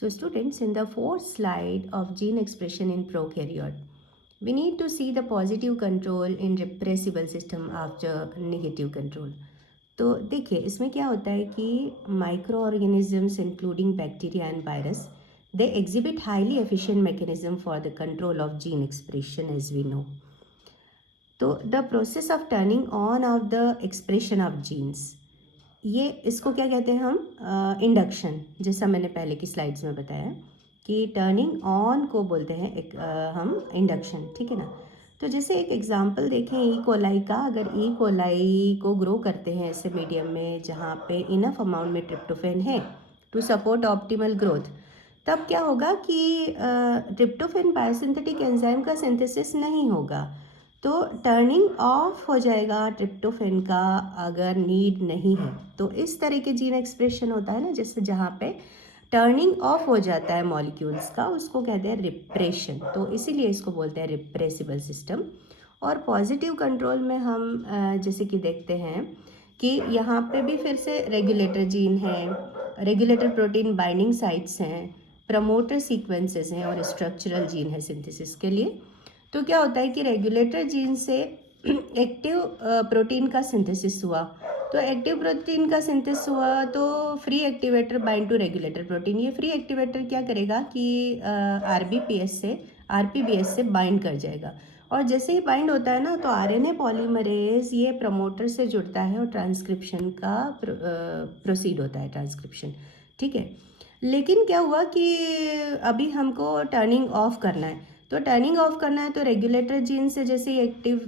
So students, in the fourth slide of gene expression in prokaryote, we need to see the positive control in repressible system after negative control. तो देखिए इसमें क्या होता है कि microorganisms including bacteria and virus they exhibit highly efficient mechanism for the control of gene expression as we know. तो the process of turning on off the expression of genes, ये इसको क्या कहते हैं हम, इंडक्शन. जैसा मैंने पहले की स्लाइड्स में बताया कि टर्निंग ऑन को बोलते हैं हम इंडक्शन, ठीक है ना. तो जैसे एक एग्जांपल देखें ई कोलाई का. अगर ई कोलाई को ग्रो करते हैं ऐसे मीडियम में जहाँ पे इनफ अमाउंट में ट्रिप्टोफेन है टू सपोर्ट ऑप्टिमल ग्रोथ, तब क्या होगा कि ट्रिप्टोफेन बायोसिंथेटिक एंजाइम का सिंथेसिस नहीं होगा, तो टर्निंग ऑफ हो जाएगा ट्रिप्टोफेन का अगर नीड नहीं है. तो इस तरह के जीन एक्सप्रेशन होता है ना, जैसे जहाँ पे टर्निंग ऑफ हो जाता है मॉलिक्यूल्स का, उसको कहते हैं रिप्रेशन. तो इसीलिए इसको बोलते हैं रिप्रेसिबल सिस्टम. और पॉजिटिव कंट्रोल में हम जैसे कि देखते हैं कि यहाँ पे भी फिर से रेगुलेटर जीन है, रेगुलेटर प्रोटीन बाइंडिंग साइट्स हैं, प्रमोटर सीक्वेंसेस हैं और स्ट्रक्चरल जीन है सिंथेसिस के लिए. तो क्या होता है कि रेगुलेटर जीन से एक्टिव प्रोटीन का सिंथेसिस हुआ. तो एक्टिव प्रोटीन का सिंथेसिस हुआ तो free activator bind to regulator protein. ये फ्री एक्टिवेटर क्या करेगा कि आरपीबीएस से बाइंड कर जाएगा. और जैसे ही बाइंड होता है ना, तो आरएनए पॉलीमरेज ये प्रमोटर से जुड़ता है और ट्रांसक्रिप्शन का प्रोसीड होता है ट्रांसक्रिप्शन, ठीक है. लेकिन क्या हुआ कि अभी हमको टर्निंग ऑफ करना है. तो टर्निंग ऑफ करना है तो रेगुलेटर जीन से जैसे एक्टिव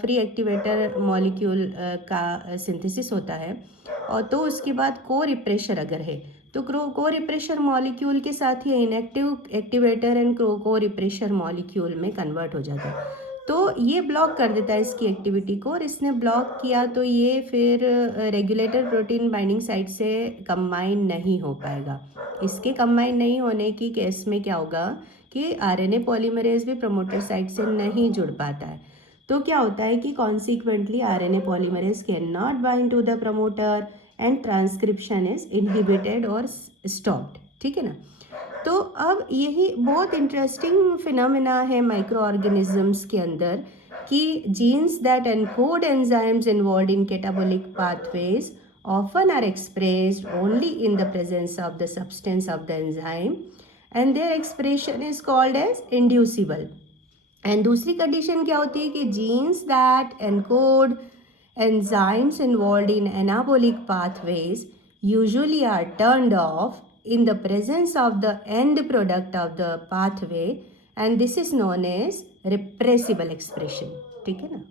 फ्री एक्टिवेटर मॉलिक्यूल का सिंथेसिस होता है, और तो उसके बाद को रिप्रेशर अगर है तो को रिप्रेशर मॉलिक्यूल के साथ ही इनएक्टिव एक्टिवेटर एंड को रिप्रेशर मॉलिक्यूल में कन्वर्ट हो जाता है. तो ये ब्लॉक कर देता है इसकी एक्टिविटी को, और इसने ब्लॉक किया तो ये फिर रेगुलेटर प्रोटीन बाइंडिंग साइट से कंबाइन नहीं हो पाएगा. इसके कंबाइन नहीं होने की केस में क्या होगा कि आरएनए पॉलीमरेज भी प्रमोटर साइट से नहीं जुड़ पाता है. तो क्या होता है कि consequently RNA polymerase can not bind to the promoter and transcription is inhibited और स्टॉप्ड, ठीक है ना. तो अब यही बहुत इंटरेस्टिंग फिनोमेना है माइक्रो ऑर्गेनिजम्स के अंदर कि genes that encode enzymes involve in catabolic pathways often are expressed only in the presence of the substance of the enzyme and their expression is called as inducible. And दूसरी condition क्या होती है कि genes that encode enzymes involved in anabolic pathways usually are turned off in the presence of the end product of the pathway and this is known as repressible expression, ठीक है ना.